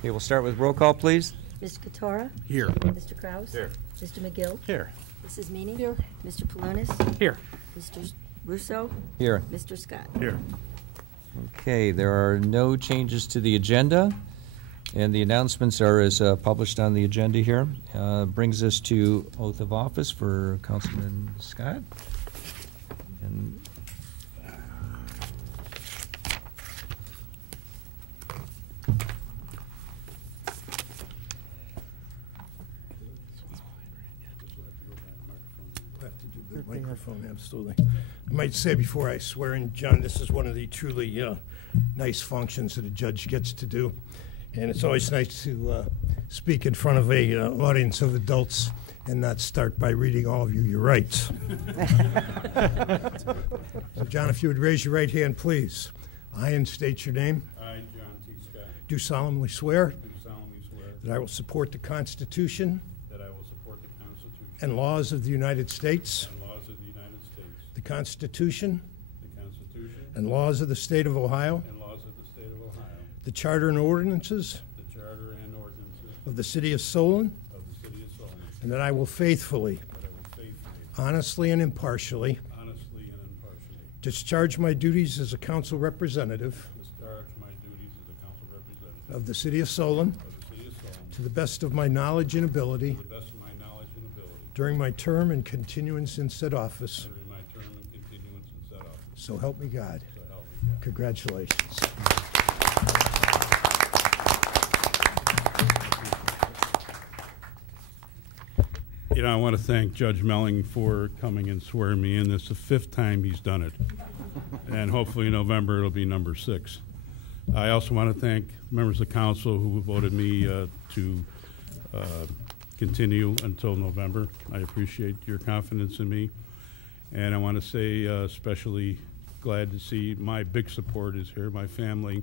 Okay, we'll start with roll call, please. Mr. Katora? Here. Mr. Kraus? Here. Mr. McGill? Here. Mrs. Meany? Here. Mr. Palonis? Here. Mr. Russo? Here. Mr. Scott? Here. Okay, there are no changes to the agenda, and the announcements are as published on the agenda here. Brings us to oath of office for Councilman Scott. And Microphone, absolutely. I might say before I swear in, John, this is one of the truly nice functions that a judge gets to do. And it's always nice to speak in front of a audience of adults and not start by reading all of you your rights. So, John, if you would raise your right hand, please. I, and state your name. I, John T. Scott, Do solemnly swear do solemnly swear that I will support the Constitution that I will support the Constitution and laws of the United States, and laws of the United States, the Constitution the Constitution and laws of the State of Ohio, and laws of the State of Ohio, the Charter and ordinances the Charter and ordinances of the City of Solon, of the City of Solon, and that I will faithfully, that I will faithfully, honestly, and impartially honestly, and impartially discharge my duties as a council representative discharge my duties as a council representative of the City of Solon of the City of Solon to the best of my knowledge and ability to the best of my knowledge and ability during my term and continuance in said office. during my term and continuance in said office. So help me God. So help me God. Congratulations. You know, I want to thank Judge Melling for coming and swearing me in. This is the 5th time he's done it. And hopefully in November it'll be number 6. I also want to thank members of council who voted me to continue until November. I appreciate your confidence in me. And I want to say especially glad to see my big support is here, my family.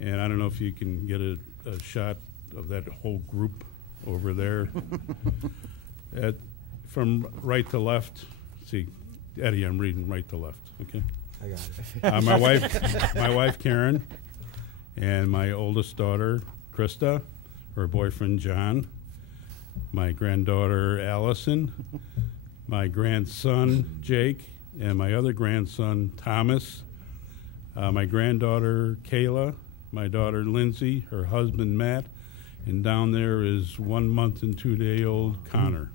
And I don't know if you can get a shot of that whole group over there. From right to left, see, Eddie, I'm reading right to left, okay? I got it. My wife Karen, and my oldest daughter Krista, her boyfriend John, my granddaughter Allison, my grandson Jake, and my other grandson Thomas, my granddaughter Kayla, my daughter Lindsay, her husband Matt, and down there is 1 month and 2-day-old Connor.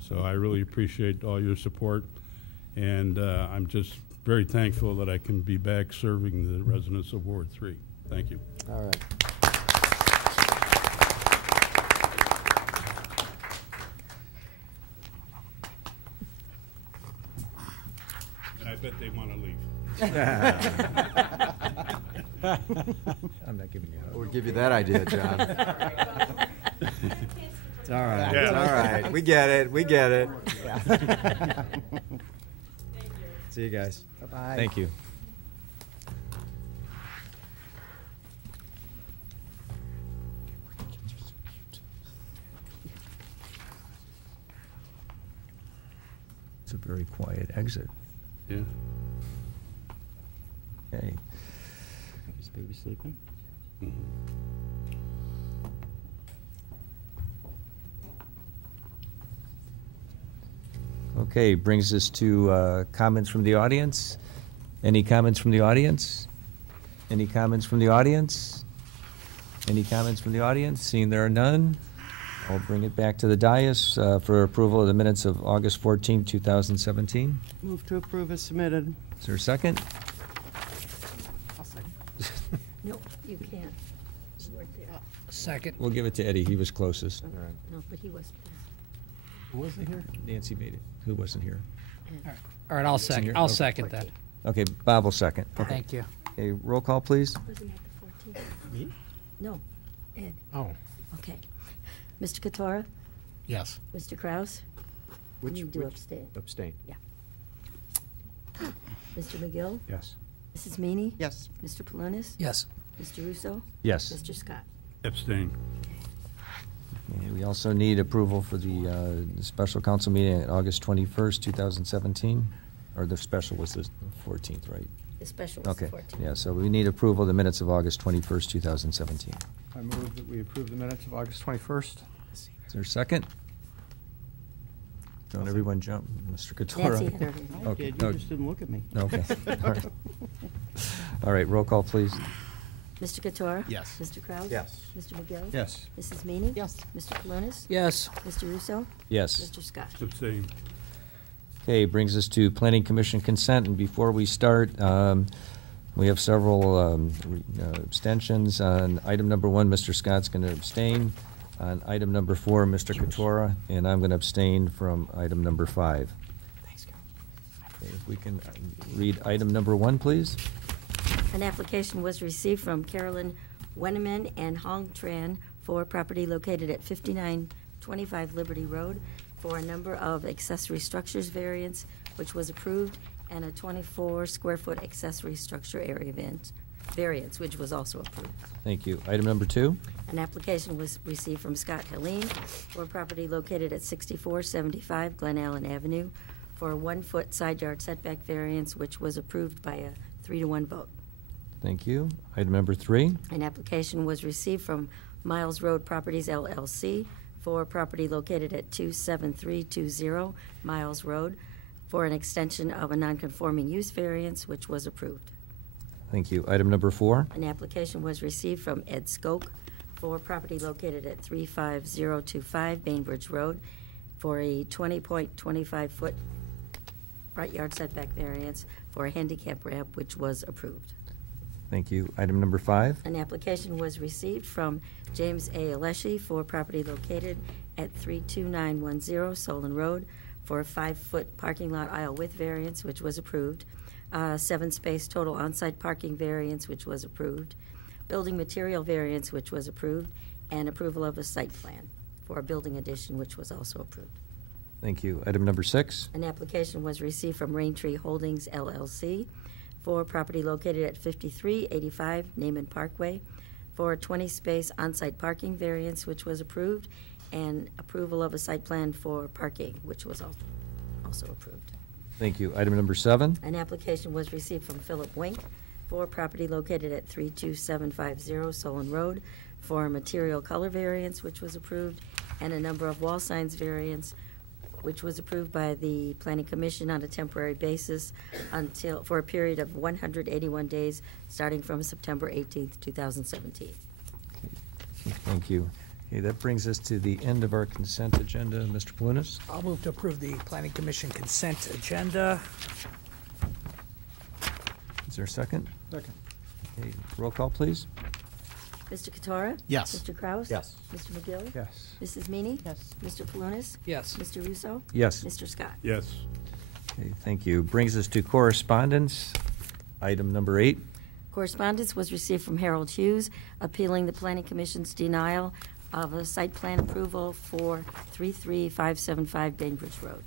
So I really appreciate all your support, and I'm just very thankful that I can be back serving the residents of Ward 3. Thank you. All right. And I bet they want to leave. I'm not giving you a hug. We'll give you that idea, John. It's all right. Yeah. It's all right. We get it. We get it. See you guys. Bye-bye. Thank you. It's a very quiet exit. Yeah. Okay. Is baby sleeping? Okay, brings us to comments from the audience. Any comments from the audience? Any comments from the audience? Any comments from the audience? Seeing there are none, I'll bring it back to the dais for approval of the minutes of August 14, 2017. Move to approve as submitted. Is there a second? I'll second. No, you can't. You weren't there. Second. We'll give it to Eddie. He was closest. All right. No, but he wasn't there. Who wasn't here? Nancy made it. Who wasn't here? All right, I'll Senior? second. I'll Okay. second that. Okay, Bob will second. Okay. Thank you. Okay, roll call, please. Wasn't that the 14th? Me? No, Ed. Oh, Okay. Mr. Katora? yes. Mr. Kraus? Which, You do abstain. Abstain. Mr. McGill? Yes. Mrs. Meany? Yes. Mr. Palonis? Yes. Mr. Russo? Yes. Mr. Scott? Abstain. Okay, we also need approval for the special council meeting on August 21st, 2017. Or the special was the 14th, right? The special was the Okay, 14th. yeah, so we need approval of the minutes of August 21st, 2017. I move that we approve the minutes of August 21st. Is there a second? Don't everyone jump, Mr. Nancy Couture? had her hand. I Okay, did, no. you just didn't look at me. Okay. All right. All right, roll call, please. Mr. Katora? Yes. Mr. Kraus? Yes. Mr. McGill? Yes. Mrs. Meany? Yes. Mr. Palunas? Yes. Mr. Russo? Yes. Mr. Scott? Abstain. Okay, brings us to Planning Commission consent, and before we start, we have several abstentions. On item number 1, Mr. Scott's going to abstain. On item number 4, Mr. Katora, and I'm going to abstain from item number 5. Thanks, Carol. Okay, if we can read item number 1, please. An application was received from Carolyn Wenneman and Hong Tran for property located at 5925 Liberty Road for a number of accessory structures variance, which was approved, and a 24-square-foot accessory structure area variance, which was also approved. Thank you. Item number 2. An application was received from Scott Helene for property located at 6475 Glen Allen Avenue for a 1-foot side yard setback variance, which was approved by a 3-to-1 vote. Thank you. Item number 3. An application was received from Miles Road Properties LLC for property located at 27320 Miles Road for an extension of a nonconforming use variance, which was approved. Thank you. Item number 4. An application was received from Ed Skoke for property located at 35025 Bainbridge Road for a 20.25-foot front yard setback variance for a handicap ramp, which was approved. Thank you. Item number 5. An application was received from James A. Alessi for property located at 32910 Solon Road for a 5-foot parking lot aisle width variance, which was approved. 7-space total on-site parking variance, which was approved. Building material variance, which was approved. And approval of a site plan for a building addition, which was also approved. Thank you. Item number 6. An application was received from Raintree Holdings LLC for property located at 5385 Naaman Parkway for a 20-space on-site parking variance, which was approved, and approval of a site plan for parking, which was also approved. Thank you. Item number 7. An application was received from Philip Wink for property located at 32750 Solon Road for a material color variance, which was approved, and a number of wall signs variance, which was approved by the Planning Commission on a temporary basis for a period of 181 days, starting from September 18th, 2017. Thank you. Okay, that brings us to the end of our consent agenda. Mr. Palunas? I'll move to approve the Planning Commission consent agenda. Is there a second? Second. Okay, roll call, please. Mr. Katora? Yes. Mr. Kraus? Yes. Mr. McGill? Yes. Mrs. Meany? Yes. Mr. Palunas? Yes. Mr. Russo? Yes. Mr. Scott? Yes. Okay, thank you. Brings us to correspondence. Item number 8. Correspondence was received from Harold Hughes appealing the Planning Commission's denial of a site plan approval for 33575 Bainbridge Road.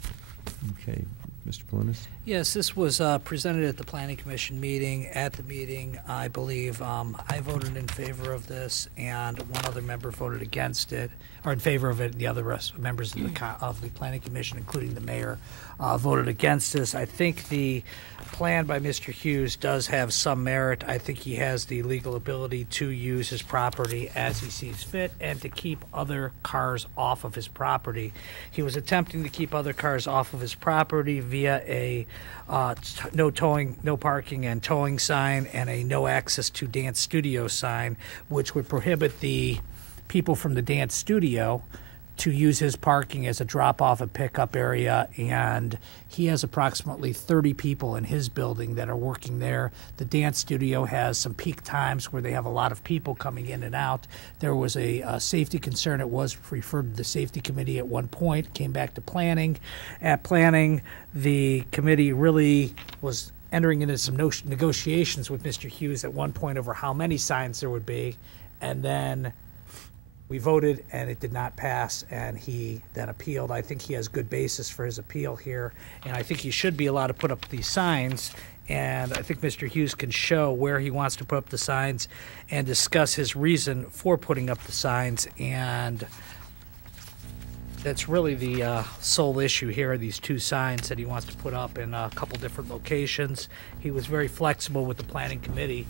Okay, Mr. Palunas? Yes, this was presented at the Planning Commission meeting. At the meeting, I believe I voted in favor of this, and one other member voted against it, or in favor of it, and the other members of the Planning Commission, including the mayor, voted against this. I think the plan by Mr. Hughes does have some merit. I think he has the legal ability to use his property as he sees fit and to keep other cars off of his property. He was attempting to keep other cars off of his property via a no towing, no parking and towing sign and a no access to dance studio sign, which would prohibit the people from the dance studio to use his parking as a drop-off and pickup area, and he has approximately 30 people in his building that are working there. The dance studio has some peak times where they have a lot of people coming in and out. There was a safety concern. It was referred to the safety committee at one point, came back to planning. At planning, the committee really was entering into some negotiations with Mr. Hughes at one point over how many signs there would be, and then we voted, and it did not pass, and he then appealed. I think he has good basis for his appeal here, and I think he should be allowed to put up these signs, and I think Mr. Hughes can show where he wants to put up the signs and discuss his reason for putting up the signs, and That's really the sole issue here, these two signs that he wants to put up in a couple different locations. He was very flexible with the planning committee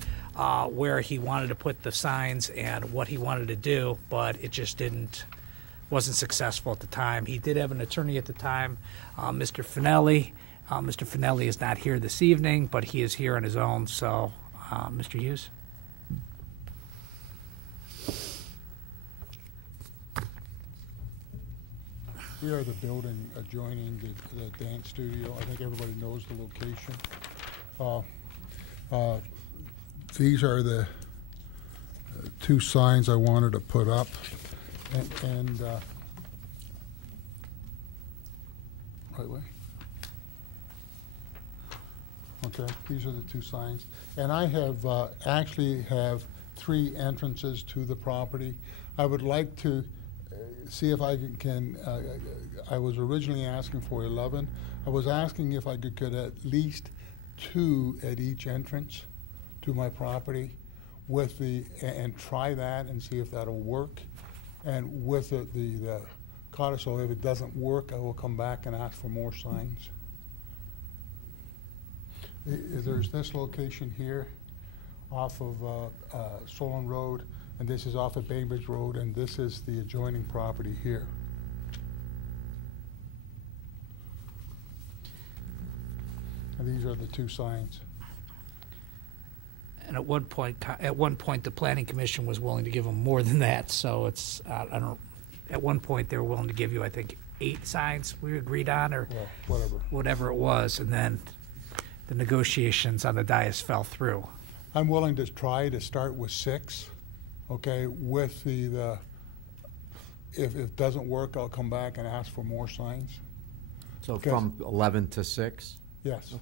where he wanted to put the signs and what he wanted to do, but it just wasn't successful at the time. He did have an attorney at the time, Mr. Finelli. Mr. Finelli is not here this evening, but he is here on his own, so Mr. Hughes? We are the building adjoining the dance studio. I think everybody knows the location. These are the two signs I wanted to put up. Right way. Okay, these are the two signs. And I have actually have 3 entrances to the property. I would like to see if I can I was originally asking for 11. I was asking if I could get at least 2 at each entrance to my property with and try that and see if that'll work. And with the codicil, if it doesn't work, I will come back and ask for more signs. There's this location here off of Solon Road, and this is off of Bainbridge Road, and this is the adjoining property here. And these are the 2 signs. And at one point, the planning commission was willing to give him more than that. So it's I don't. At one point, they were willing to give you, I think, 8 signs we agreed on, or Well, whatever it was, and then the negotiations on the dais fell through. I'm willing to try to start with 6, okay, with if it doesn't work, I'll come back and ask for more signs. So Because- from 11 to 6? Yes.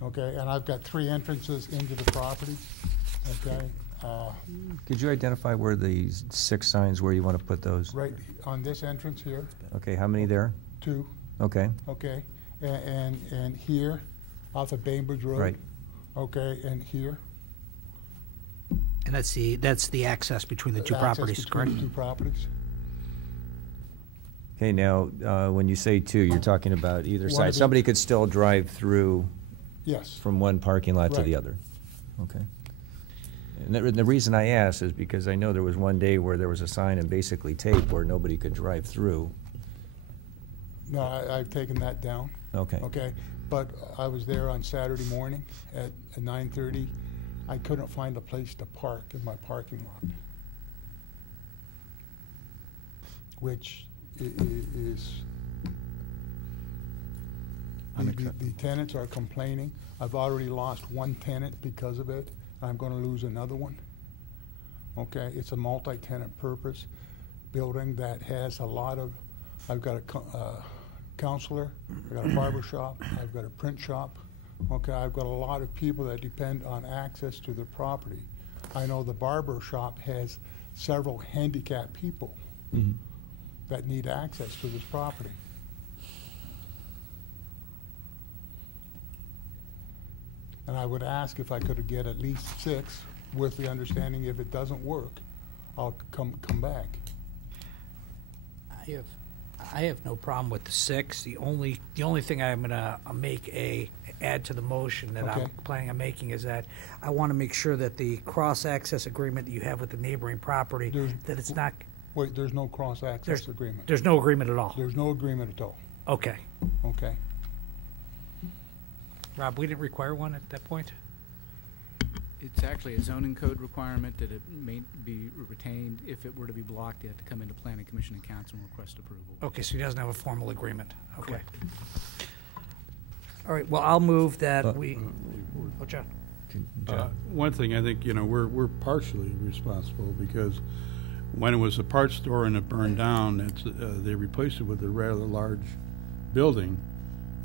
Okay, and I've got 3 entrances into the property, okay? Could you identify where the 6 signs, where you want to put those? Right on this entrance here, Okay, how many there? 2, Okay, okay? And here, off of Bainbridge Road. right. Okay, and here. And that's the access between the two Access properties, between correct? the 2 properties. Okay, now, when you say 2, you're talking about either One side. of the- Somebody could still drive through Yes. from one parking lot to the Right. other? Okay. And the reason I ask is because I know there was one day where there was a sign and basically tape where nobody could drive through. No, I've taken that down. Okay. Okay, but I was there on Saturday morning at 9:30. I couldn't find a place to park in my parking lot, which is, the tenants are complaining. I've already lost 1 tenant because of it. I'm gonna lose another one. Okay, it's a multi-tenant purpose building that has a lot of, I've got a counselor, I've got a barber shop, I've got a print shop. Okay, I've got a lot of people that depend on access to the property. I know the barber shop has several handicapped people Mhm. that need access to this property. And I would ask if I could get at least 6, with the understanding if it doesn't work, I'll come back. I have no problem with the 6. The only thing I'm gonna add to the motion that I'm Okay. planning on making is that I want to make sure that the cross-access agreement that you have with the neighboring property, There's- that it's not, Wait, there's no cross-access agreement. there's no agreement at all. There's no agreement at all, Okay. okay? Rob, we didn't require one at that point? It's actually a zoning code requirement that it may be retained. If it were to be blocked, they have to come into planning commission and council and request approval. Okay, so he doesn't have a formal agreement. Okay. Correct. All right, well, I'll move that Uh, we, oh, John. One thing, I think, we're partially responsible because when it was a parts store and it burned down, they replaced it with a rather large building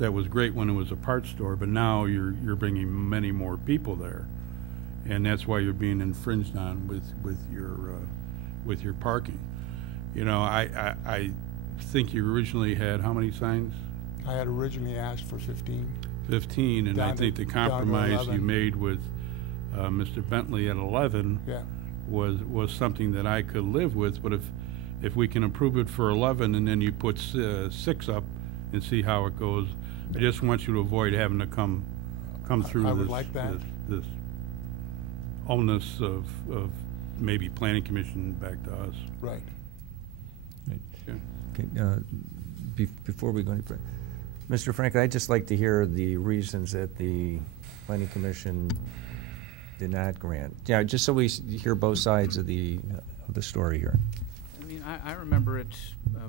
that was great when it was a parts store, but now you're bringing many more people there. And that's why you're being infringed on with your parking. I think you originally had how many signs? I had originally asked for 15. 15, and I Down think to- the down to compromise you 11. made with Mr. Bentley at 11 Yeah, was something that I could live with. But if we can approve it for 11 and then you put 6 up and see how it goes. I just want you to avoid having to come through I would this, like that. this onus of maybe planning commission back to us. Right. Yeah. Okay, before we go any further, Mr. Frank, I'd just like to hear the reasons that the planning commission did not grant. Yeah, just so we hear both sides of the story here. I mean, I remember it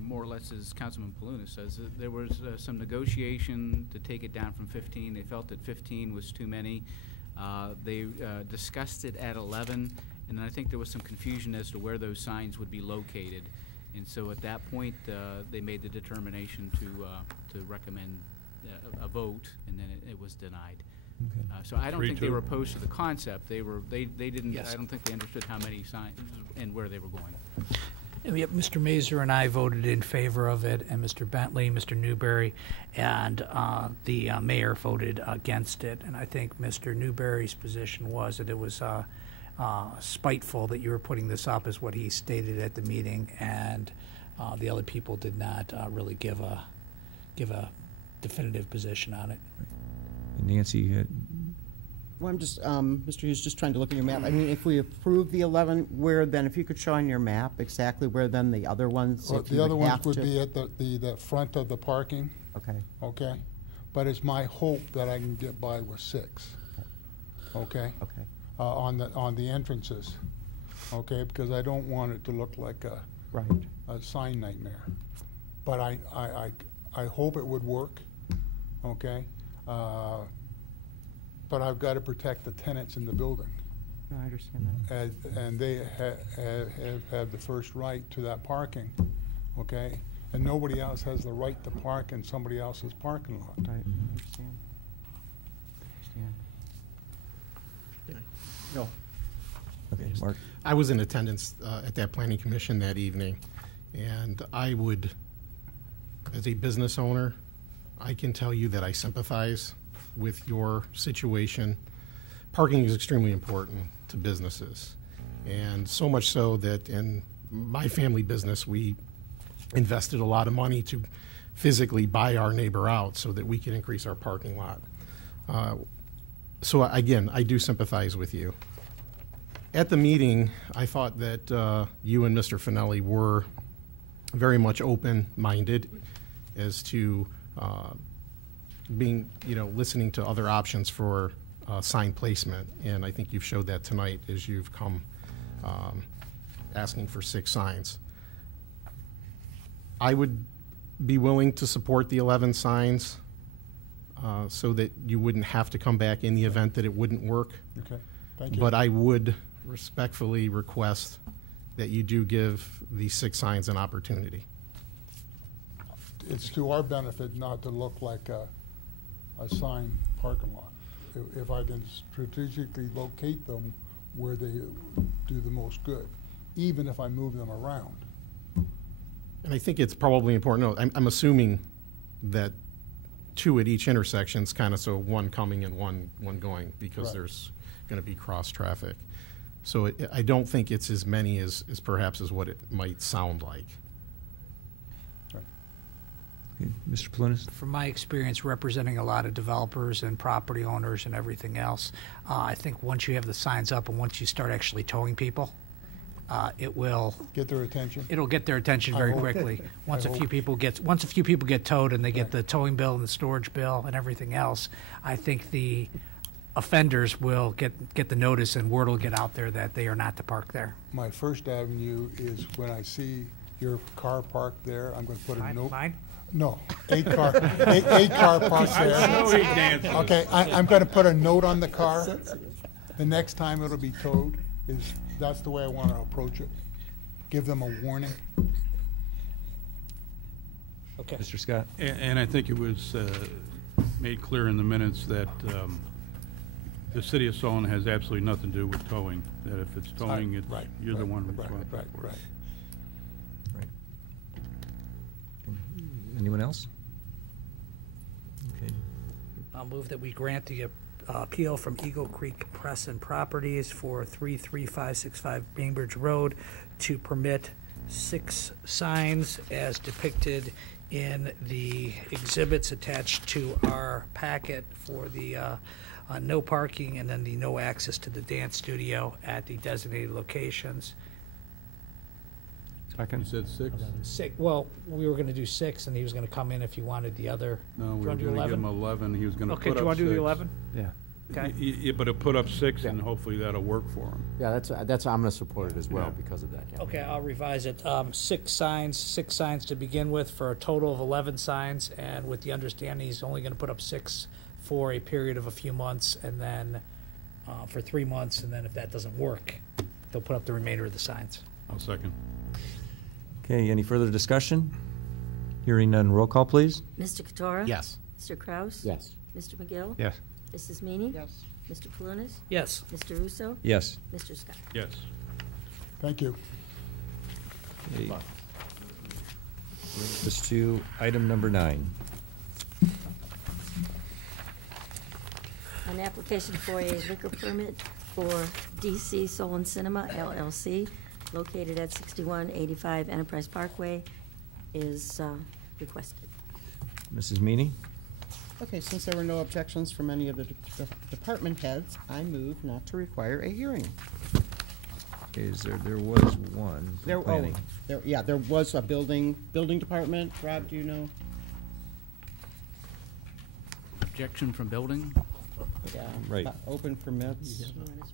more or less as Councilman Paluna says. There was some negotiation to take it down from 15. They felt that 15 was too many. They discussed it at 11, and I think there was some confusion as to where those signs would be located. And so at that point, they made the determination to recommend a vote, and then it was denied. Okay. So I don't think they 3-2. were opposed to the concept. They didn't. Yes. I don't think they understood how many signs and where they were going. And yep, Mr. Mazur and I voted in favor of it, and Mr. Bentley, Mr. Newberry, and the mayor voted against it. And I think Mr. Newberry's position was that it was spiteful that you were putting this up, is what he stated at the meeting, and the other people did not really give a definitive position on it. Nancy, Well, I'm just, Mr. Hughes, just trying to look at your map. I mean, if we approve the 11, where then, if you could show on your map exactly where then the other ones, Well, if you the other would ones have would to. be at the front of the parking, Okay, okay? But it's my hope that I can get by with 6, okay? okay. On the entrances, okay? Because I don't want it to look like Right. a sign nightmare. But I hope it would work, okay? But I've got to protect the tenants in the building, No, I understand that. and they have the first right to that parking, okay? And nobody else has the right to park in somebody else's parking lot. Right, I understand. No. okay, Mark. I was in attendance at that planning commission that evening, and I would, as a business owner, I can tell you that I sympathize with your situation. Parking is extremely important to businesses, and so much so that in my family business, we invested a lot of money to physically buy our neighbor out so that we can increase our parking lot. So again, I do sympathize with you. At the meeting, I thought that you and Mr. Finelli were very much open-minded as to being, listening to other options for sign placement. And I think you've showed that tonight as you've come asking for 6 signs. I would be willing to support the 11 signs so that you wouldn't have to come back in the event that it wouldn't work. Okay, thank you. But I would respectfully request that you do give the 6 signs an opportunity. It's to our benefit not to look like a sign parking lot. If I can strategically locate them where they do the most good, even if I move them around. And I think it's probably important, I'm assuming that 2 at each intersection is kind of so one coming and one going, because Right. there's going to be cross-traffic. So I don't think it's as many as perhaps as what it might sound like. Okay, Mr. Palunas? From my experience representing a lot of developers and property owners and everything else, I think once you have the signs up and once you start actually towing people, it will Get their attention. it'll get their attention very hope. quickly. Once a hope. few people get towed and they get Right. the towing bill and the storage bill and everything else, I think the offenders will get the notice and word will get out there that they are not to park there. My first avenue is when I see your car parked there, I'm going to put a note. Mine? No, 8 car parked there. Okay, I'm going to put a note on the car. The next time it'll be towed, that's the way I want to approach it. Give them a warning. Okay. Mr. Scott? And I think it was made clear in the minutes that the city of Solon has absolutely nothing to do with towing, that if it's towing, Right, you're the right, one right, responsible right, for it. right. Anyone else? Okay. I'll move that we grant the appeal from Eagle Creek Press and Properties for 33565 Bainbridge Road to permit 6 signs as depicted in the exhibits attached to our packet for the no parking and then the no access to the dance studio at the designated locations. You Second. said 6? Well, we were gonna do 6, and he was gonna come in if he wanted the other. No, Do we you were wanna do gonna give 11? him 11, he was gonna put up Okay, 6. do you wanna do the 11? Yeah. Okay. Yeah, but it put up 6, and hopefully that'll work for him. Yeah, that's, I'm gonna support it as well Yeah. because of that, yeah. Okay, I'll revise it. 6 signs to begin with, for a total of 11 signs, and with the understanding he's only gonna put up 6 for a period of a few months, and then, for 3 months, and then if that doesn't work, they'll put up the remainder of the signs. I'll second. Okay, any further discussion? Hearing none, roll call, please. Mr. Katora? Yes. Mr. Kraus? Yes. Mr. McGill? Yes. Mrs. Meany? Yes. Mr. Palunas? Yes. Mr. Russo? Yes. Mr. Scott? Yes. Thank you. Okay. Brings us to item number 9. An application for a liquor permit for DC Solon Cinema LLC, located at 6185 Enterprise Parkway, is requested. Mrs. Meany? Okay, since there were no objections from any of the department heads, I move not to require a hearing. Okay, there was one for There, planning. there was a building department. Rob, do you know? Objection from building? Yeah. Right. Open permits.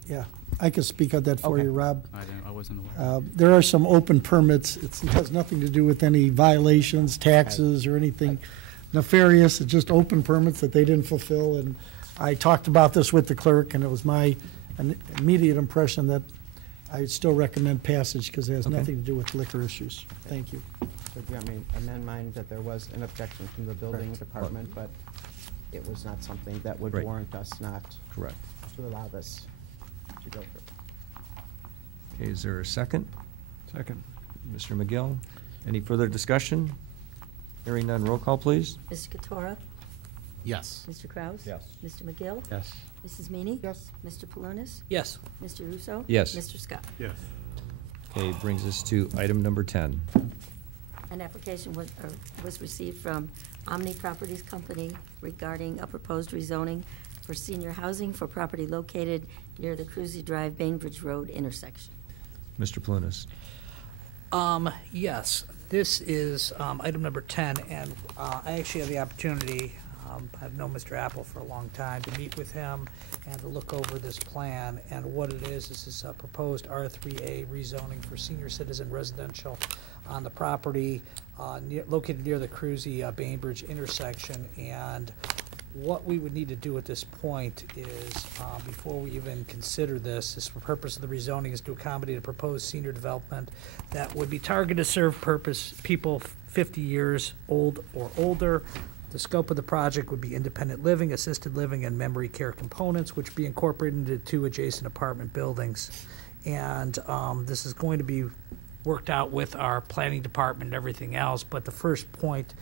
Yeah, I can speak on that for Okay. you, Rob. I wasn't aware. There are some open permits. It has nothing to do with any violations, taxes, or anything nefarious. It's just open permits that they didn't fulfill. And I talked about this with the clerk, and it was my immediate impression that I still recommend passage because it has Okay. nothing to do with liquor issues. Thank you. So do you want me to amend mine that there was an objection from the building Correct. department, but it was not something that would Right. warrant us not Correct. to allow this to go through? Okay, is there a second? Second. Mr. McGill? Any further discussion? Hearing none, roll call, please. Mr. Katora? Yes. Mr. Kraus? Yes. Mr. McGill? Yes. Mrs. Meany? Yes. Mr. Palunas? Yes. Mr. Russo? Yes. Mr. Scott? Yes. Okay, brings us to item number 10. An application was received from Omni Properties Company regarding a proposed rezoning for senior housing for property located near the Cruzy Drive Bainbridge Road intersection. Mr. Palunas? Yes, this is item number 10, and I actually had the opportunity, I've known Mr. Apple for a long time, to meet with him and to look over this plan. And what it is a proposed R3A rezoning for senior citizen residential on the property located near the Cruzy Bainbridge intersection. And what we would need to do at this point is, before we even consider this, the purpose of the rezoning is to accommodate a proposed senior development that would be targeted to serve people 50 years old or older. The scope of the project would be independent living, assisted living, and memory care components, which would be incorporated into 2 adjacent apartment buildings. And this is going to be worked out with our planning department and everything else, but the first point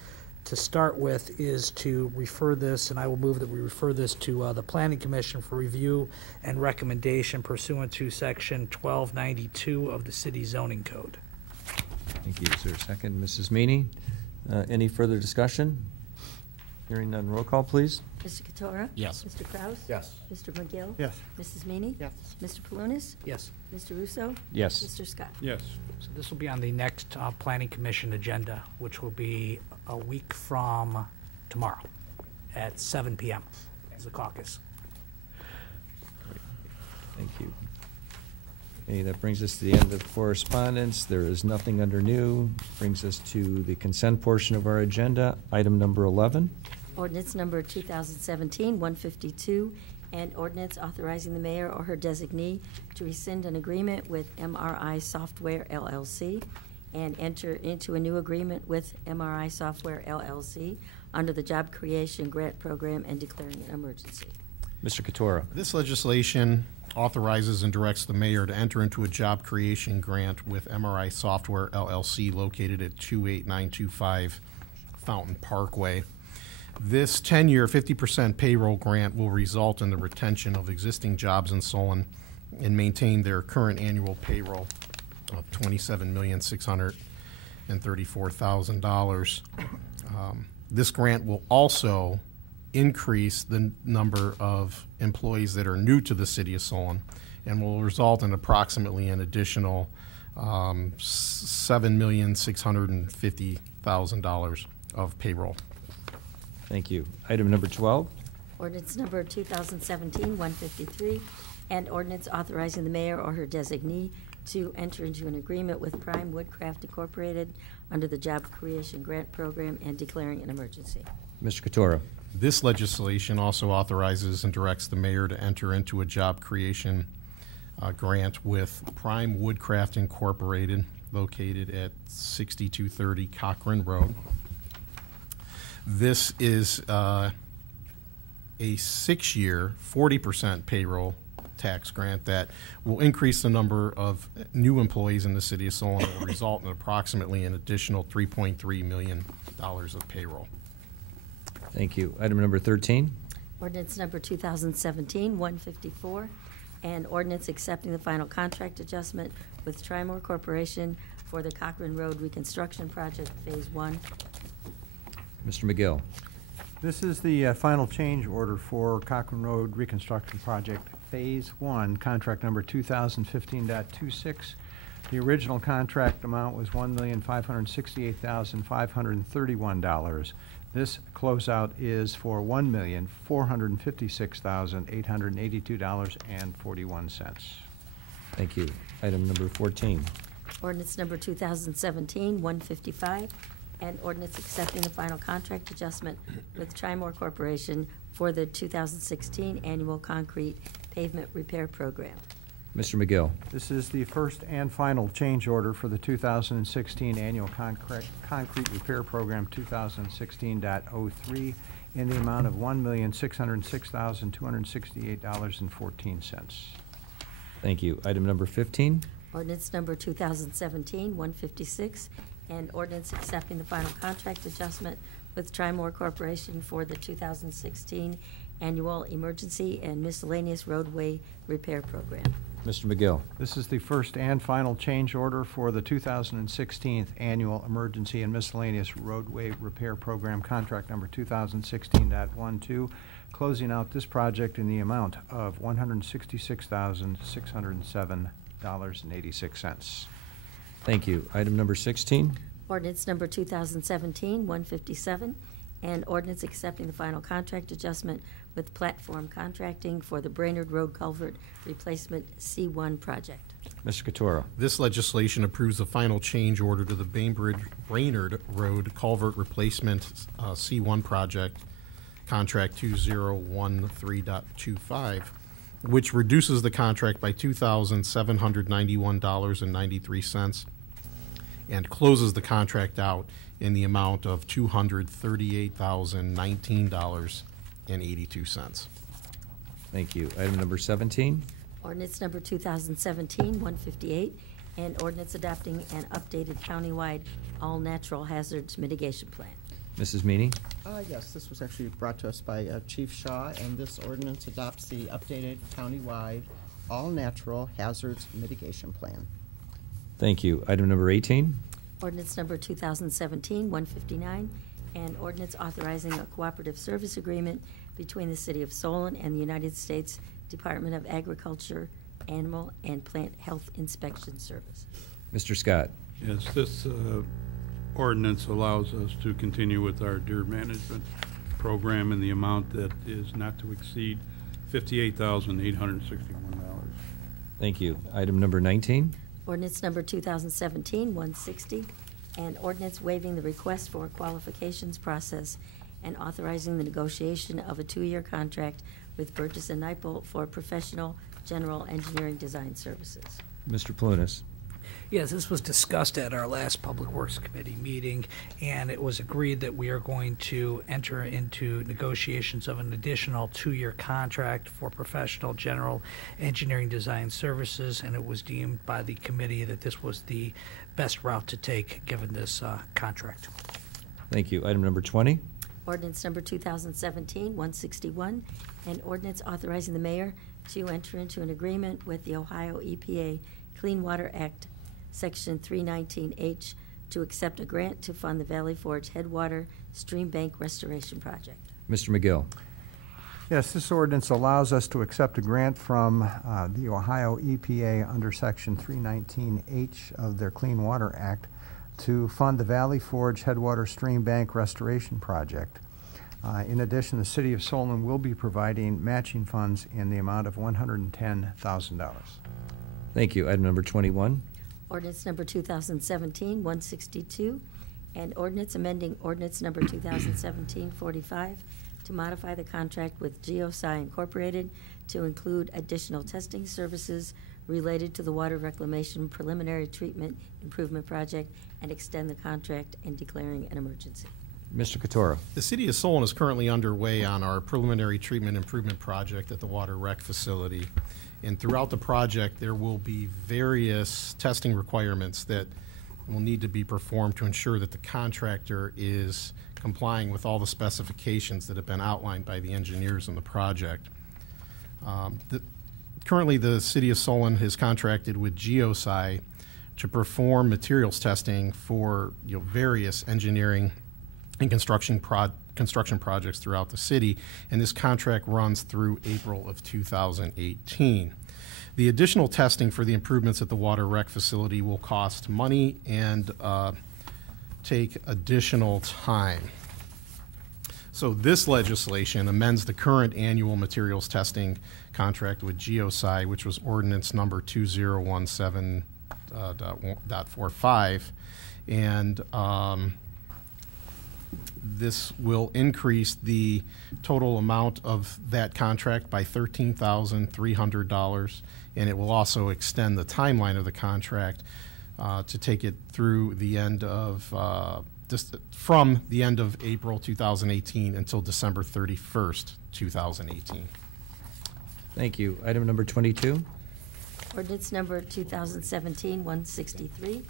to start with is to refer this, and I will move that we refer this to the Planning Commission for review and recommendation pursuant to Section 1292 of the City Zoning Code. Thank you. Is there a second? Mrs. Meany? Any further discussion? Hearing none, roll call, please. Mr. Katora? Yes. Mr. Kraus? Yes. Mr. McGill? Yes. Mrs. Meany? Yes. Mr. Palunas? Yes. Mr. Russo? Yes. Mr. Scott? Yes. So this will be on the next Planning Commission agenda, which will be a week from tomorrow at 7 p.m. as a caucus. Thank you. Okay, that brings us to the end of correspondence. There is nothing under new. Brings us to the consent portion of our agenda. Item number 11. Ordinance number 2017-152, and ordinance authorizing the mayor or her designee to rescind an agreement with MRI Software LLC and enter into a new agreement with MRI Software LLC under the Job Creation Grant Program and declaring an emergency. Mr. Katora. This legislation authorizes and directs the mayor to enter into a job creation grant with MRI Software LLC located at 28925 Fountain Parkway. This 10-year, 50% payroll grant will result in the retention of existing jobs in Solon and maintain their current annual payroll of $27,600,000 $134,000. This grant will also increase the number of employees that are new to the city of Solon and will result in approximately an additional $7,650,000 of payroll. Thank you. Item number 12. Ordinance number 2017-153, and ordinance authorizing the mayor or her designee to enter into an agreement with Prime Woodcraft Incorporated under the Job Creation Grant Program and declaring an emergency. Mr. Cotora. This legislation also authorizes and directs the mayor to enter into a job creation grant with Prime Woodcraft Incorporated, located at 6230 Cochrane Road. This is a 6-year, 40% payroll tax grant that will increase the number of new employees in the city of Solon and will result in approximately an additional $3.3 million of payroll. Thank you. Item number 13. Ordinance number 2017-154, and ordinance accepting the final contract adjustment with Trimore Corporation for the Cochrane Road Reconstruction Project Phase 1. Mr. McGill. This is the final change order for Cochrane Road Reconstruction Project Phase 1, contract number 2015.26. The original contract amount was $1,568,531. This closeout is for $1,456,882.41. Thank you. Item number 14. Ordinance number 2017-155, and ordinance accepting the final contract adjustment with Trimore Corporation for the 2016 annual concrete pavement repair program. Mr. McGill. This is the first and final change order for the 2016 annual concrete repair program 2016.03 in the amount of $1,606,268.14. Thank you. Item number 15. Ordinance number 2017-156, and ordinance accepting the final contract adjustment with Trimore Corporation for the 2016 annual emergency and miscellaneous roadway repair program. Mr. McGill. This is the first and final change order for the 2016 annual emergency and miscellaneous roadway repair program, contract number 2016.12, closing out this project in the amount of $166,607.86. Thank you. Item number 16. Ordinance number 2017-157, and ordinance accepting the final contract adjustment with Platform Contracting for the Brainerd Road Culvert Replacement C1 project. Mr. Cotora. This legislation approves the final change order to the Brainerd Road Culvert Replacement C1 project, contract 2013.25, which reduces the contract by $2,791.93 and closes the contract out in the amount of $238,019.82. Thank you. Item number 17. Ordinance number 2017-158, and ordinance adopting an updated countywide all-natural hazards mitigation plan. Mrs. Meany. Yes, this was actually brought to us by Chief Shaw, and this ordinance adopts the updated countywide all-natural hazards mitigation plan. Thank you. Item number 18. Ordinance number 2017-159, and ordinance authorizing a cooperative service agreement between the City of Solon and the United States Department of Agriculture, Animal and Plant Health Inspection Service. Mr. Scott. Yes, this ordinance allows us to continue with our deer management program in the amount that is not to exceed $58,861. Thank you. Item number 19. Ordinance number 2017-160, and ordinance waiving the request for qualifications process and authorizing the negotiation of a 2-year contract with Burgess & Nyepel for professional general engineering design services. Mr. Plunas. Yes, this was discussed at our last Public Works Committee meeting, and it was agreed that we are going to enter into negotiations of an additional 2-year contract for professional general engineering design services, and it was deemed by the committee that this was the best route to take given this contract. Thank you. Item number 20. Ordinance number 2017-161, and ordinance authorizing the mayor to enter into an agreement with the Ohio EPA Clean Water Act, Section 319H, to accept a grant to fund the Valley Forge Headwater Stream Bank Restoration Project. Mr. McGill. Yes, this ordinance allows us to accept a grant from the Ohio EPA under Section 319H of their Clean Water Act to fund the Valley Forge Headwater Stream Bank Restoration Project. In addition, the City of Solon will be providing matching funds in the amount of $110,000. Thank you. Item number 21. Ordinance number 2017-162, and ordinance amending ordinance number 2017-45 to modify the contract with GeoSci Incorporated to include additional testing services related to the water reclamation preliminary treatment improvement project and extend the contract and declaring an emergency. Mr. Cotoro. The City of Solon is currently underway on our preliminary treatment improvement project at the Water Rec facility. And throughout the project, there will be various testing requirements that will need to be performed to ensure that the contractor is complying with all the specifications that have been outlined by the engineers in the project. Currently, the City of Solon has contracted with GeoSci to perform materials testing for various engineering and construction projects throughout the city, and this contract runs through April of 2018. The additional testing for the improvements at the Water Rec facility will cost money and take additional time. So this legislation amends the current annual materials testing contract with GeoSci, which was ordinance number 2017.45, and this will increase the total amount of that contract by $13,300, and it will also extend the timeline of the contract to take it through the end of from the end of April 2018 until December 31st, 2018. Thank you. Item number 22. Ordinance number 2017-163,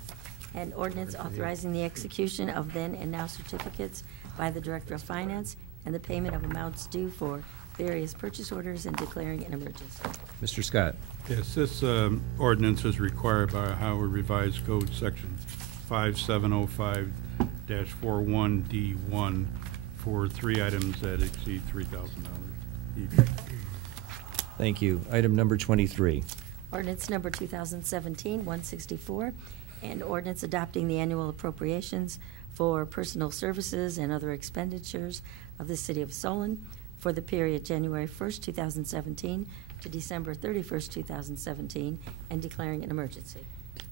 and ordinance authorizing the execution of then and now certificates by the Director of Finance and the payment of amounts due for various purchase orders and declaring an emergency. Mr. Scott. Yes, this ordinance is required by Ohio Revised Code Section 5705-41D1 for 3 items that exceed $3,000 each. Thank you. Item number 23. Ordinance number 2017-164, and ordinance adopting the annual appropriations for personal services and other expenditures of the City of Solon for the period January 1st, 2017 to December 31st, 2017, and declaring an emergency.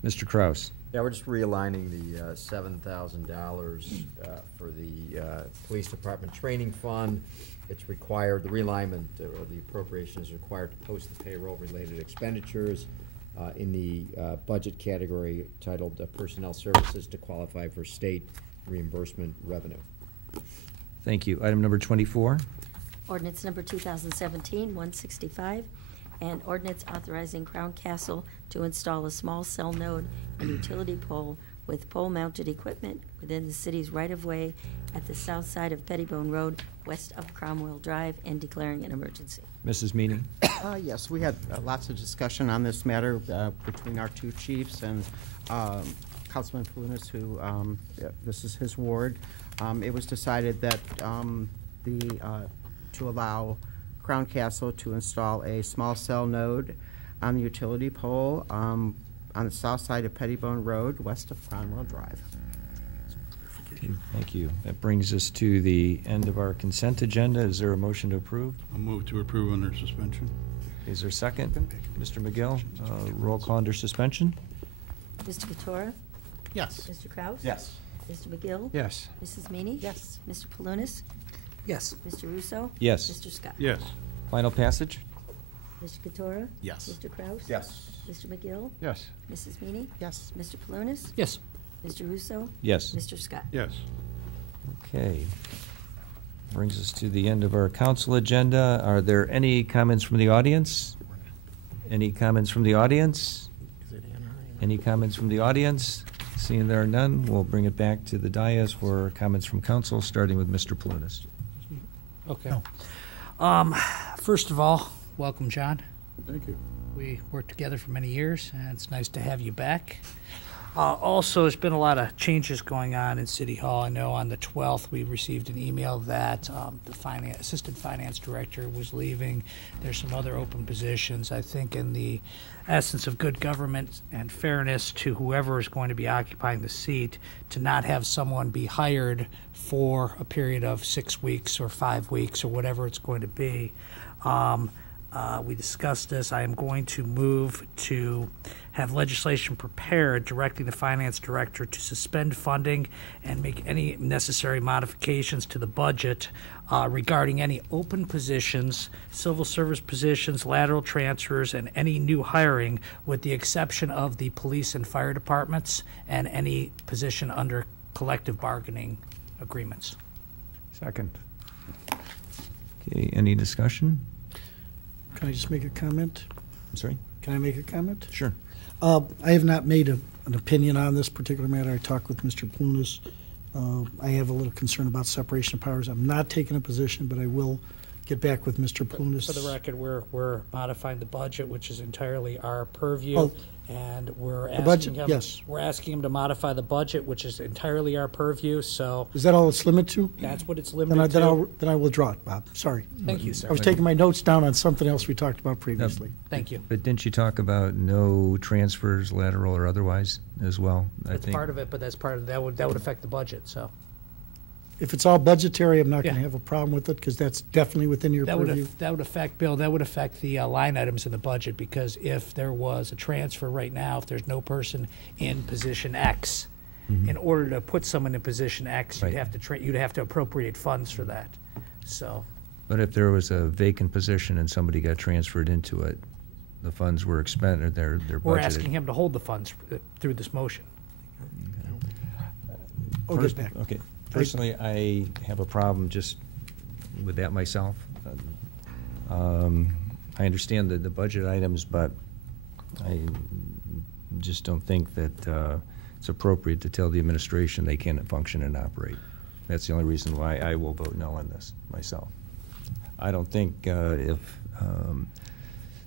Mr. Kraus. Yeah, we're just realigning the $7,000 for the Police Department Training Fund. It's required, the realignment or the appropriation is required to post the payroll-related expenditures in the budget category titled Personnel Services to qualify for state reimbursement revenue. Thank you. Item number 24. Ordinance number 2017-165, and ordinance authorizing Crown Castle to install a small cell node and utility pole with pole-mounted equipment within the city's right-of-way at the south side of Pettibone Road, west of Cromwell Drive, and declaring an emergency. Mrs. Meany. Yes, we had lots of discussion on this matter between our two chiefs and Councilman Palunas, who this is his ward. It was decided that to allow Crown Castle to install a small cell node on the utility pole on the south side of Pettibone Road, west of Cromwell Drive. Okay, thank you. That brings us to the end of our consent agenda. Is there a motion to approve? I'll move to approve under suspension. Is there a second? Mr. McGill, roll call under suspension. Mr. Katora? Yes. Mr. Kraus? Yes. Mr. McGill? Yes. Mrs. Meany? Yes. Mr. Palunas? Yes. Mr. Russo? Yes. Mr. Scott? Yes. Final passage? Mr. Katora? Yes. Mr. Kraus? Yes. Mr. McGill? Yes. Mrs. Meany? Yes. Mr. Palunas? Yes. Mr. Russo? Yes. Mr. Scott? Yes. Okay. Brings us to the end of our council agenda. Are there any comments from the audience? Any comments from the audience? Any comments from the audience? Seeing there are none, we'll bring it back to the dais for comments from council, starting with Mr. Palunas. Okay. First of all, welcome, John. Thank you. We worked together for many years, and it's nice to have you back. Also, there's been a lot of changes going on in City Hall. I know on the 12th, we received an email that the assistant finance director was leaving. There's some other open positions. I think in the essence of good government and fairness to whoever is going to be occupying the seat, to not have someone be hired for a period of 6 weeks or 5 weeks or whatever it's going to be. We discussed this. I am going to move to have legislation prepared directing the finance director to suspend funding and make any necessary modifications to the budget regarding any open positions, civil service positions, lateral transfers, and any new hiring, with the exception of the police and fire departments and any position under collective bargaining agreements. Second. Okay, any discussion? Can I just make a comment? I'm sorry? Can I make a comment? Sure. I have not made an opinion on this particular matter. I talked with Mr. Plunas. I have a little concern about separation of powers. I'm not taking a position, but I will get back with Mr. Plunas. For the record, we're modifying the budget, which is entirely our purview. Oh. And we're The budget, asking him, yes. we're asking him to modify the budget, which is entirely our purview, so Is that all it's limited to? that's what it's Then limited to. then I will draw it, Bob. Sorry. Thank you, sir. I was taking my notes down on something else we talked about previously. Thank you. But didn't you talk about no transfers, lateral or otherwise, as well? I That's think. part of it, but that's part of, that would affect the budget, so. If it's all budgetary, I'm not going to Yeah. have a problem with it because that's definitely within your That purview. would affect, Bill, that would affect the line items in the budget, because if there was a transfer right now, if there's no person in position X, in order to put someone in position X, Right. you'd have to appropriate funds for that, so. But if there was a vacant position and somebody got transferred into it, the funds were expended, they're budgeted. We're asking him to hold the funds through this motion. I'll get back. Okay. Personally, I have a problem just with that myself. I understand the budget items, but I just don't think that it's appropriate to tell the administration they can't function and operate. That's the only reason why I will vote no on this myself. I don't think if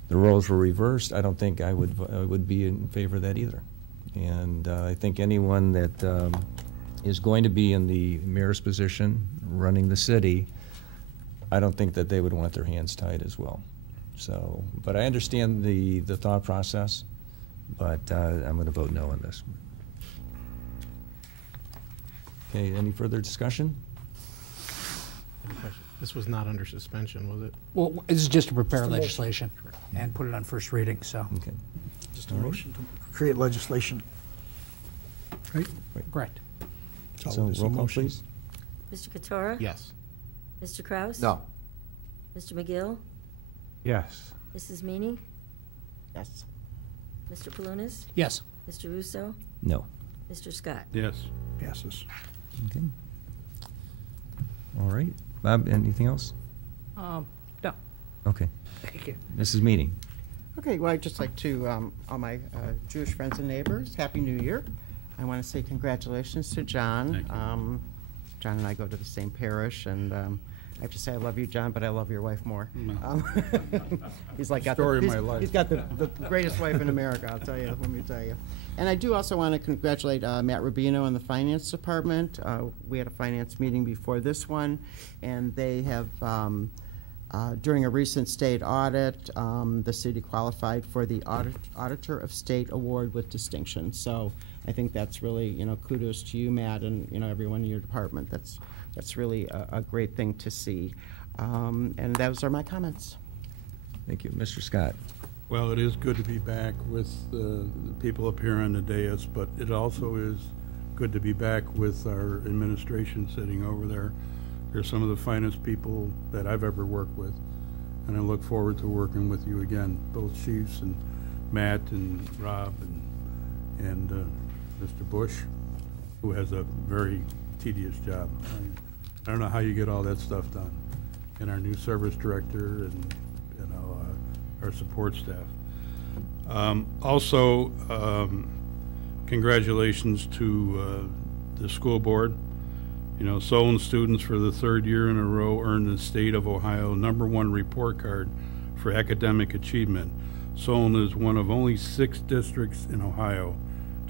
the roles were reversed, I don't think I would be in favor of that either. And I think anyone that is going to be in the mayor's position, running the city, I don't think that they would want their hands tied as well. So, but I understand the thought process, but I'm going to vote no on this. Okay, any further discussion? This was not under suspension, was it? Well, this is just to prepare legislation and put it on first reading, so. Okay. Just a motion to create legislation. Right? Correct. That's all So it is, a roll call, motion. please. Mr. Katora? Yes. Mr. Kraus? No. Mr. McGill? Yes. Mrs. Meany? Yes. Mr. Palunas? Yes. Mr. Russo? No. Mr. Scott? Yes. Passes. Okay. All right. Bob, anything else? No, Okay. thank you. Mrs. Meany. Okay, well, I'd just like to, all my Jewish friends and neighbors, Happy New Year. I want to say congratulations to John. Thank you. John and I go to the same parish, and I have to say I love you, John, but I love your wife more. He's like got Story of he's- my life. He's got the greatest wife in America, I'll tell you, let me tell you. And I do also want to congratulate Matt Rubino and the Finance Department. We had a finance meeting before this one, and they have, during a recent state audit, the city qualified for the Auditor of State Award with distinction. So I think that's really, kudos to you, Matt, and, everyone in your department. That's really a great thing to see. And those are my comments. Thank you. Mr. Scott. Well, it is good to be back with the people up here on the dais, but it also is good to be back with our administration sitting over there. They're some of the finest people that I've ever worked with, and I look forward to working with you again, both chiefs and Matt and Rob and Mr. Bush, who has a very tedious job. I don't know how you get all that stuff done, and our new service director and our support staff. Also, congratulations to the school board. Solon students for the third year in a row earned the state of Ohio #1 report card for academic achievement. Solon is one of only 6 districts in Ohio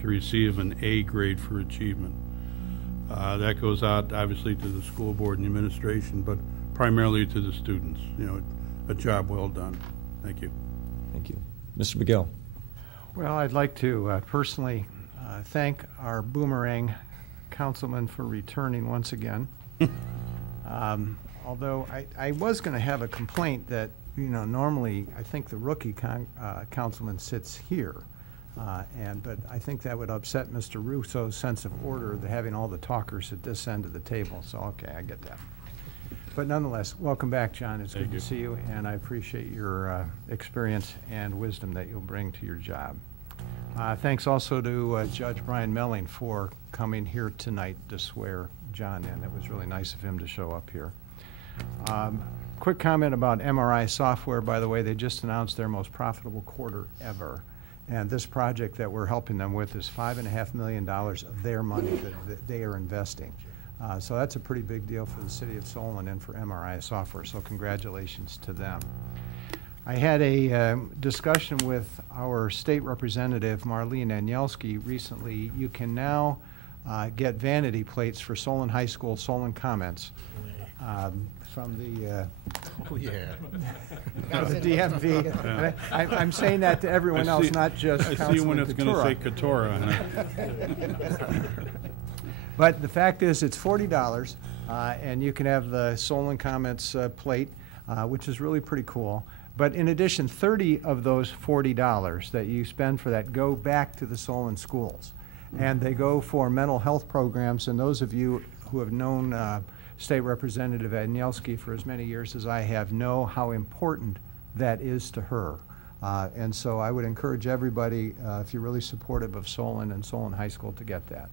to to receive an A grade for achievement. That goes out obviously to the school board and the administration, but primarily to the students. You know, a job well done. Thank you. Thank you. Mr. McGill. Well, I'd like to personally thank our boomerang councilman for returning once again. Although I was going to have a complaint that, you know, normally I think the rookie councilman sits here. But I think that would upset Mr. Russo's sense of order, having all the talkers at this end of the table. So, okay, I get that. But nonetheless, welcome back, John. It's good to see you, and I appreciate your experience and wisdom that you'll bring to your job. Thanks also to Judge Brian Melling for coming here tonight to swear John in. It was really nice of him to show up here. Quick comment about MRI software. By the way, they just announced their most profitable quarter ever. And this project that we're helping them with is $5.5 million of their money that they are investing. So that's a pretty big deal for the city of Solon and for MRI software, so congratulations to them. I had a discussion with our state representative, Marlene Anielski, recently. You can now get vanity plates for Solon High School, Solon Comments, from the Oh, yeah. the DMV. Yeah. I'm saying that to everyone else, not just I see when Councilman it's going to say Couture. Couture on it. But the fact is, it's $40, and you can have the Solon Comments plate, which is really pretty cool. But in addition, 30 of those $40 that you spend for that go back to the Solon schools. And they go for mental health programs, and those of you who have known State Representative Anielski for as many years as I have know how important that is to her. And so I would encourage everybody, if you're really supportive of Solon and Solon High School, to get that.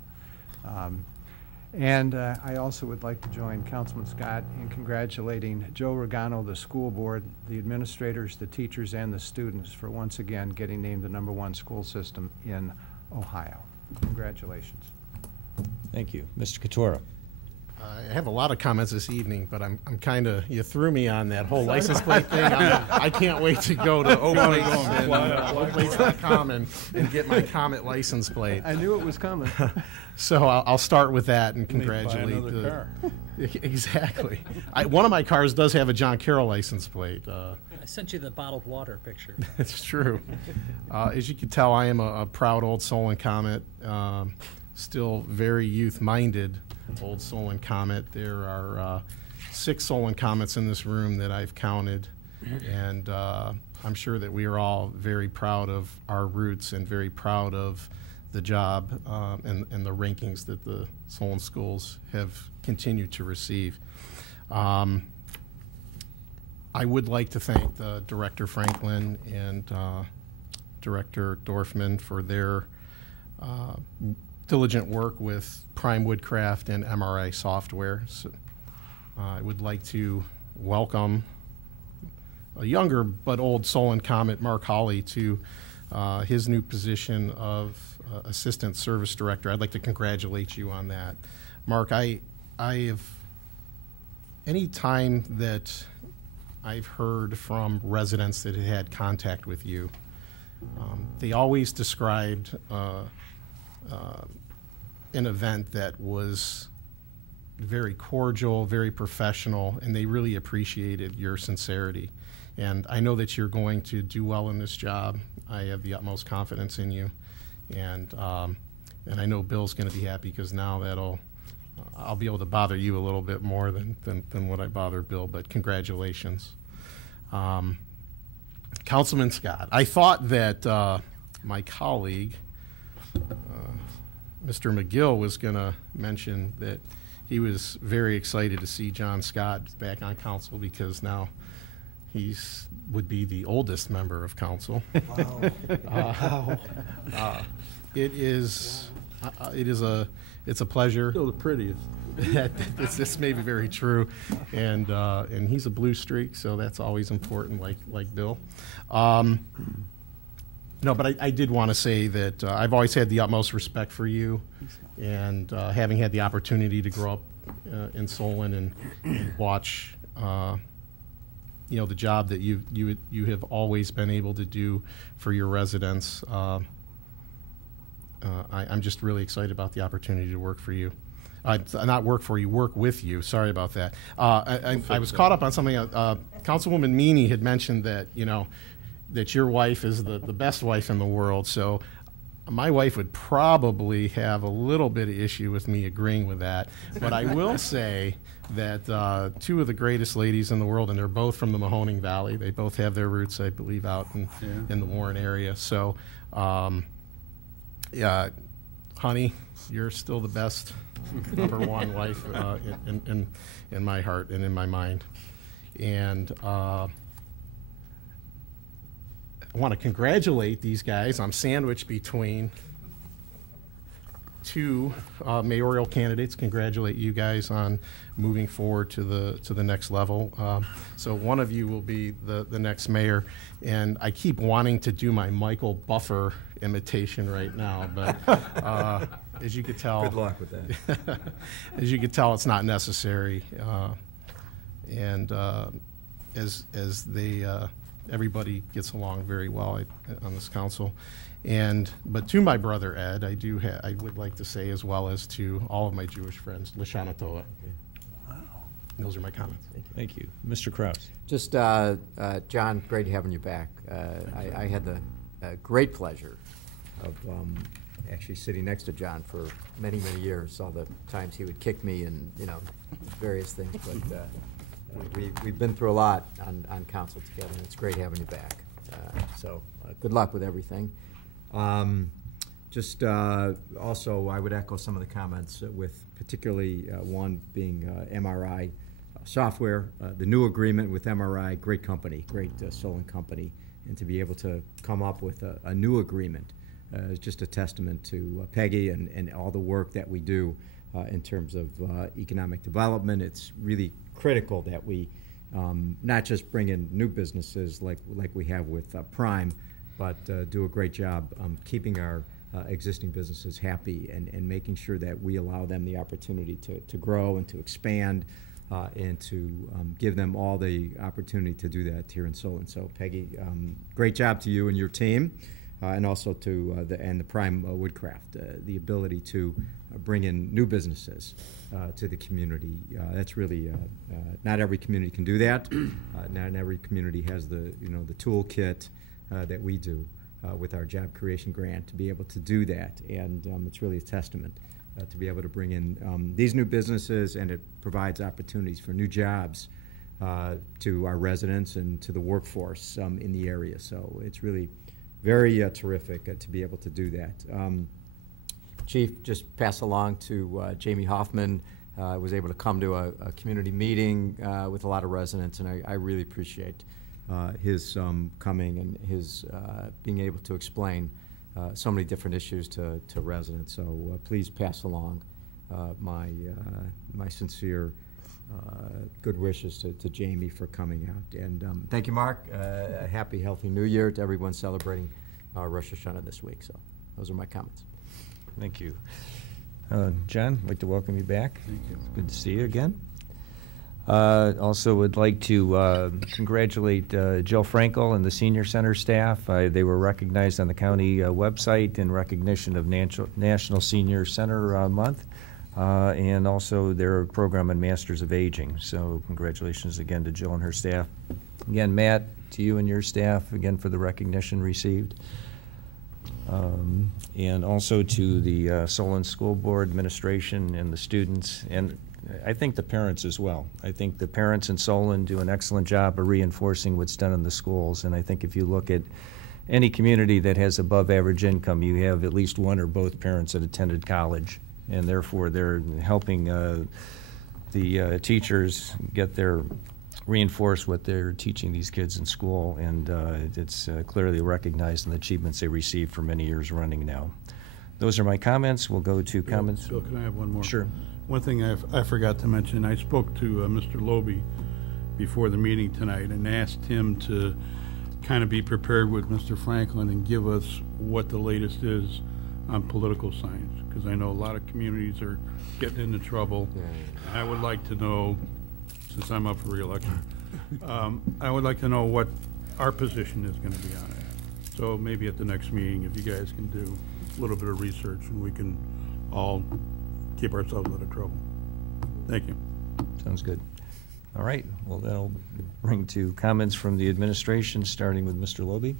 I also would like to join Councilman Scott in congratulating Joe Regano, the school board, the administrators, the teachers, and the students for once again getting named the #1 school system in Ohio. Congratulations. Thank you. Mr. Couture. I have a lot of comments this evening, but I'm kind of, you threw me on that whole license plate thing. I can't wait to go to oplates.com and get my Comet license plate. I knew it was coming. So I'll start with that and congratulate another car. Exactly. One of my cars does have a John Carroll license plate. I sent you the bottled water picture. It's true. As you can tell, I am a proud old Solon Comet, still very youth-minded old Solon Comet. There are 6 Solon Comets in this room that I've counted, and I'm sure that we are all very proud of our roots and very proud of the job and the rankings that the Solon schools have continued to receive. I would like to thank the Director Franklin and Director Dorfman for their diligent work with Prime Woodcraft and MRI software. So, I would like to welcome a younger but old Solon Comet, Mark Hawley, to his new position of Assistant Service Director. I'd like to congratulate you on that. Mark, I have, any time that I've heard from residents that had had contact with you, they always described an event that was very cordial, very professional, and they really appreciated your sincerity. And I know that you're going to do well in this job. I have the utmost confidence in you. And I know Bill's going to be happy because now I'll be able to bother you a little bit more than what I bother Bill, but congratulations. Councilman Scott, I thought that my colleague, Mr. McGill, was going to mention that he was very excited to see John Scott back on council because now would be the oldest member of council. Wow. It's a pleasure. Still the prettiest. This may be very true, and he's a blue streak, so that's always important, like Bill. No, but I did want to say that I've always had the utmost respect for you, and having had the opportunity to grow up in Solon and watch, the job that you have always been able to do for your residents. I'm just really excited about the opportunity to work for you. Not work for you, work with you. Sorry about that. I was caught up on something. Councilwoman Meany had mentioned that, that your wife is the best wife in the world. So my wife would probably have a little bit of issue with me agreeing with that. But I will say that two of the greatest ladies in the world, and they're both from the Mahoning Valley. They both have their roots, I believe, out in the Warren area. So, yeah, honey, you're still the best number one wife in my heart and in my mind. And I want to congratulate these guys. I'm sandwiched between two mayoral candidates. Congratulate you guys on moving forward to the next level. So one of you will be the next mayor, and I keep wanting to do my Michael Buffer imitation right now, but as you could tell, Good luck with that. as you could tell, it's not necessary. And as they everybody gets along very well on this council. But to my brother Ed, I would like to say, as well as to all of my Jewish friends, Lashana Tova. Wow. Those are my comments. Thank you. Mr. Kraus. Just, John, great having you back. I had the great pleasure of actually sitting next to John for many, many years. All the times he would kick me and, various things. But we've been through a lot on council together, and it's great having you back. So good luck with everything. Also, I would echo some of the comments with particularly one being MRI software. The new agreement with MRI, great company, great Solon company, and to be able to come up with a new agreement is just a testament to Peggy and all the work that we do in terms of economic development. It's really critical that we not just bring in new businesses like we have with Prime, but do a great job keeping our existing businesses happy and making sure that we allow them the opportunity to grow and to expand and to give them all the opportunity to do that here in Solon. So Peggy, great job to you and your team, and also to the Prime Woodcraft, the ability to bring in new businesses to the community. That's really not every community can do that. Not every community has the the toolkit that we do with our job creation grant to be able to do that, and it's really a testament to be able to bring in these new businesses, and it provides opportunities for new jobs to our residents and to the workforce in the area. So it's really very terrific to be able to do that. Chief, just pass along to Jamie Hoffman. Was able to come to a community meeting with a lot of residents, and I really appreciate his coming and his being able to explain so many different issues to residents. So please pass along my sincere good wishes to Jamie for coming out. And thank you, Mark. A happy, healthy New Year to everyone celebrating Rosh Hashanah this week. So those are my comments. Thank you. John, I'd like to welcome you back. Thank you. It's good to see you again. Also would like to congratulate Jill Frankel and the Senior Center staff. They were recognized on the county website in recognition of National Senior Center Month, and also their program on Masters of Aging. So congratulations again to Jill and her staff. Again, Matt, to you and your staff, again, for the recognition received. And also to the Solon School Board administration and the students, and I think the parents as well. I think the parents in Solon do an excellent job of reinforcing what's done in the schools, and I think if you look at any community that has above average income, you have at least one or both parents that attended college, and therefore they're helping the teachers get their reinforce what they're teaching these kids in school, and it's clearly recognized in the achievements they received for many years running now. Those are my comments. We'll go to comments. Bill, can I have one more? Sure. One thing I forgot to mention, I spoke to Mr. Loby before the meeting tonight and asked him to kind of be prepared with Mr. Franklin and give us what the latest is on political signs, because I know a lot of communities are getting into trouble. I would like to know, since I'm up for re-election, I would like to know what our position is going to be on it. So maybe at the next meeting, if you guys can do a little bit of research and we can all keep ourselves out of trouble. Thank you. Sounds good. All right, well, that'll bring to comments from the administration, starting with Mr. Loby.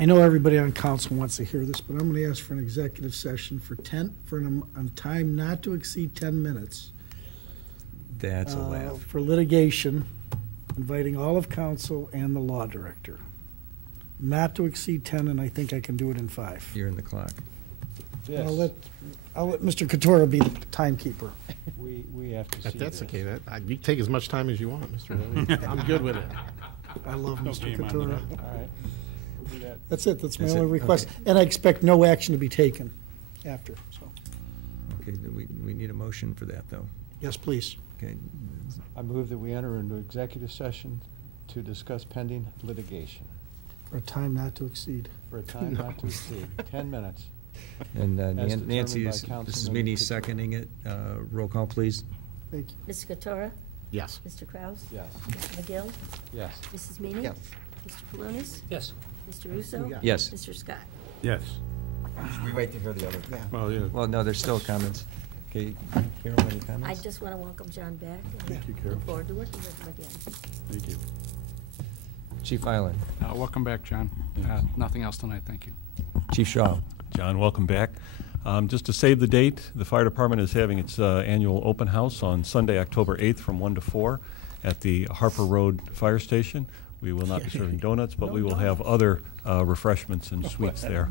I know everybody on council wants to hear this, but I'm going to ask for an executive session for a time not to exceed 10 minutes. That's a laugh. For litigation, inviting all of council and the law director. Not to exceed 10, and I think I can do it in 5. You're in the clock. Yes. I'll let Mr. Katora be the timekeeper. We have to see If that's this. okay, you take as much time as you want, Mr. Levy. I'm good with it. I love No Mr. game on Katora. that. All right. We'll do that. That's it, that's my That's only it, request. okay. And I expect no action to be taken after, so. Okay, we need a motion for that, though. Yes, please. Okay, I move that we enter into executive session to discuss pending litigation For a time not to exceed. for a time not to exceed 10 minutes. and As determined Nancy, by Mrs. Councilman Meany Katura. seconding it. Roll call, please. Thank you. Mr. Katora? Yes. Mr. Kraus? Yes. Mr. McGill? Yes. Mrs. Meany? Yes. Mr. Palunas? Yes. Mr. Russo? Yes. Mr. Scott? Yes. We wait to hear the other. Well, yeah. Well, no, there's still comments. Okay, Carol, any I comments? just want to welcome John back. Thank you, Carol. Look forward to working with him again. Thank you. Chief Island, Welcome back, John. Nothing else tonight, thank you. Chief Shaw. John, welcome back. Just to save the date, the fire department is having its annual open house on Sunday, October 8th from 1 to 4 at the Harper Road Fire Station. We will not be serving donuts, but we will have other refreshments and sweets there.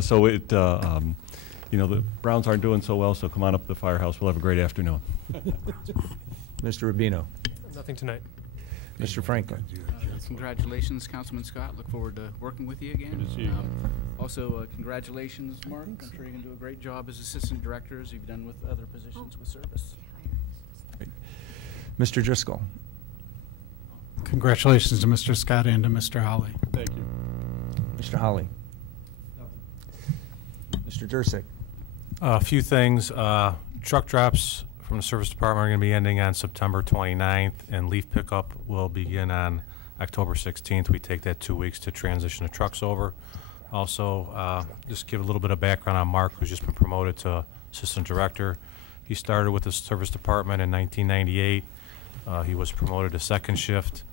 So the Browns aren't doing so well, so come on up to the firehouse. We'll have a great afternoon. Mr. Rubino. Nothing tonight. Mr. Franklin. Congratulations, Councilman Scott. Look forward to working with you again. Good to see you. Also, congratulations, Mark. I'm sure you're going to do a great job as assistant director, as you've done with other positions with service. Mr. Driscoll. Congratulations to Mr. Scott and to Mr. Holly. Thank you. Mr. Holly. Mr. Dursick. A few things. Truck drops from the service department are going to be ending on September 29th, and leaf pickup will begin on October 16th. We take that 2 weeks to transition the trucks over. Also, just give a little bit of background on Mark, who's just been promoted to assistant director. He started with the service department in 1998. He was promoted to second shift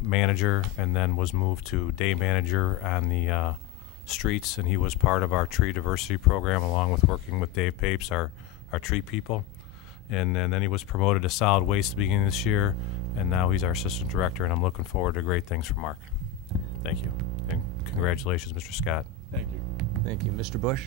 manager, and then was moved to day manager on the streets, and he was part of our tree diversity program, along with working with Dave Papes, our tree people. And then he was promoted to solid waste at the beginning of this year, and now he's our assistant director, and I'm looking forward to great things from Mark. Thank you, and congratulations, Mr. Scott. Thank you. Thank you. Mr. Bush.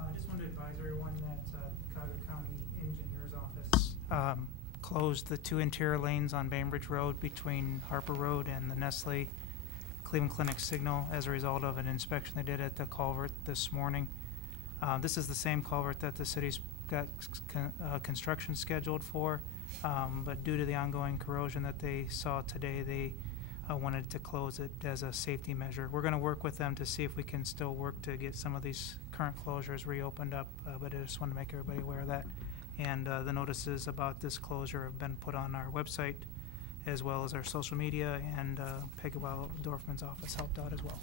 I just wanted to advise everyone that Cuyahoga County Engineer's Office closed the 2 interior lanes on Bainbridge Road between Harper Road and the Nestle Cleveland Clinic signal as a result of an inspection they did at the culvert this morning. This is the same culvert that the city's got construction scheduled for, but due to the ongoing corrosion that they saw today, they wanted to close it as a safety measure. We're going to work with them to see if we can still work to get some of these current closures reopened up, but I just want to make everybody aware of that. And the notices about this closure have been put on our website as well as our social media, and Peggy Dorfman's office helped out as well.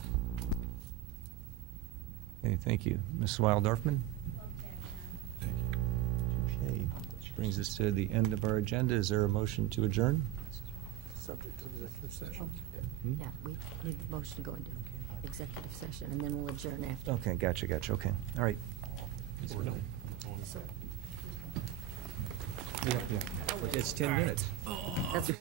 Okay, thank you. Mrs. Weil-Dorfman? Okay, which brings us to the end of our agenda. Is there a motion to adjourn? Subject to executive session. Yeah, we need the motion to go into executive session, and then we'll adjourn after. Okay, gotcha, okay. All right. So- Yeah. It's 10 minutes. That's